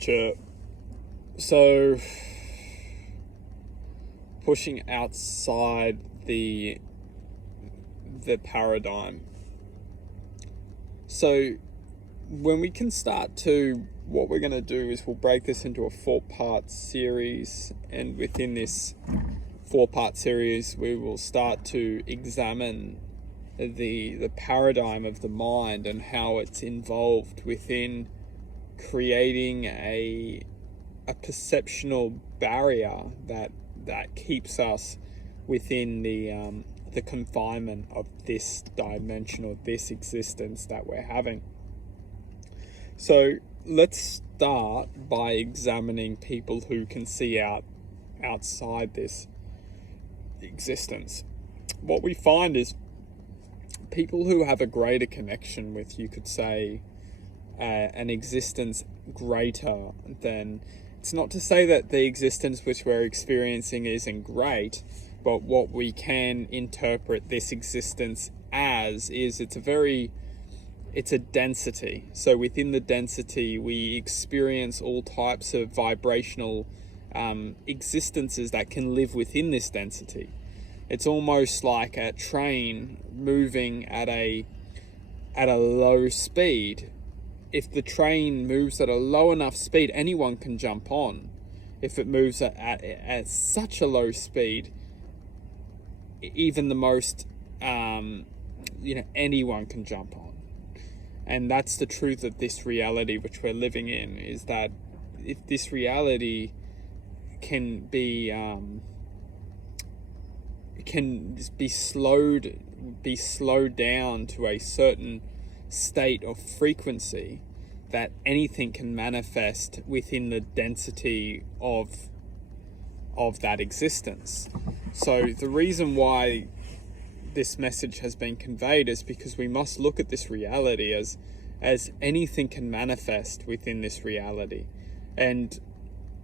Sure. So, pushing outside the paradigm. So, when we can start to, what we're going to do is we'll break this into a 4-part series, and within this 4-part series, we will start to examine the paradigm of the mind and how it's involved within creating a perceptual barrier that keeps us within the confinement of this dimension or this existence that we're having. So let's start by examining people who can see outside this existence. What we find is people who have a greater connection with, you could say, an existence greater than. It's not to say that the existence which we're experiencing isn't great, but what we can interpret this existence as is it's a density. So within the density, we experience all types of vibrational existences that can live within this density. It's almost like a train moving at a low speed. If the train moves at a low enough speed, anyone can jump on. If it moves at such a low speed, even the most, anyone can jump on. And that's the truth of this reality which we're living in, is that if this reality can be slowed down to a certain state of frequency, that anything can manifest within the density of that existence. So the reason why this message has been conveyed is because we must look at this reality as anything can manifest within this reality, and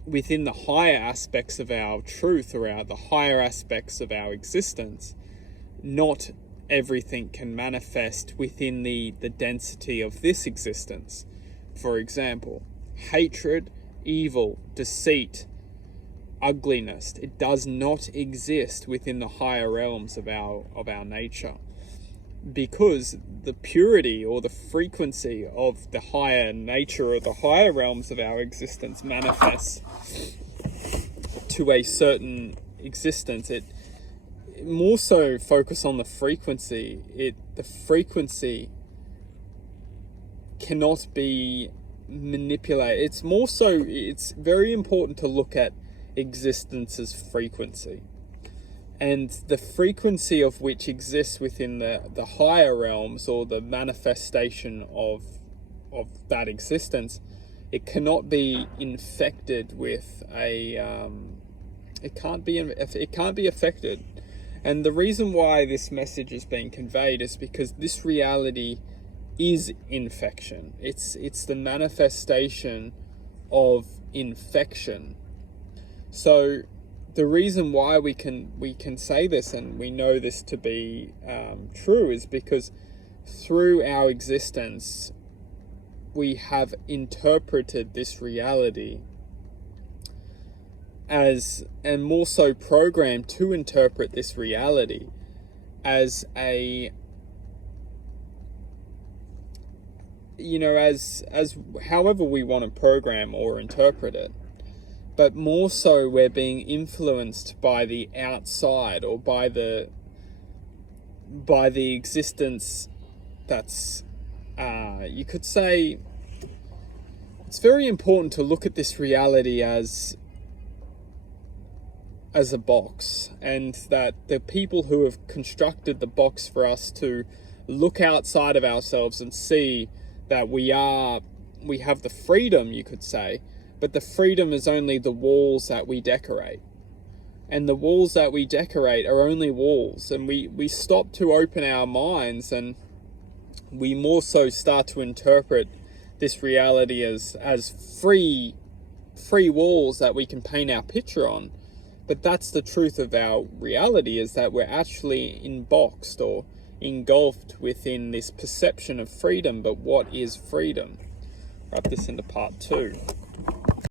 within the higher aspects of our truth, or the higher aspects of our existence, not everything can manifest within the density of this existence. For example, hatred, evil, deceit, ugliness, it does not exist within the higher realms of our nature, because the purity or the frequency of the higher nature or the higher realms of our existence manifests to a certain existence. It more so focus on the frequency. The frequency cannot be manipulated. It's very important to look at existence's frequency, and the frequency of which exists within the higher realms, or the manifestation of that existence. It cannot be infected with it can't be affected. And the reason why this message is being conveyed is because this reality is infection. It's the manifestation of infection. So the reason why we can say this, and we know this to be true, is because through our existence we have interpreted this reality as, and more so programmed to interpret this reality as as however we want to program or interpret it. But more so, we're being influenced by the outside, or by the existence that's, you could say, it's very important to look at this reality as a box, and that the people who have constructed the box for us to look outside of ourselves and see that we have the freedom, you could say, but the freedom is only the walls that we decorate. And the walls that we decorate are only walls, and we stop to open our minds, and we more so start to interpret this reality as free walls that we can paint our picture on. But that's the truth of our reality, is that we're actually boxed or engulfed within this perception of freedom. But what is freedom? Wrap this into part 2.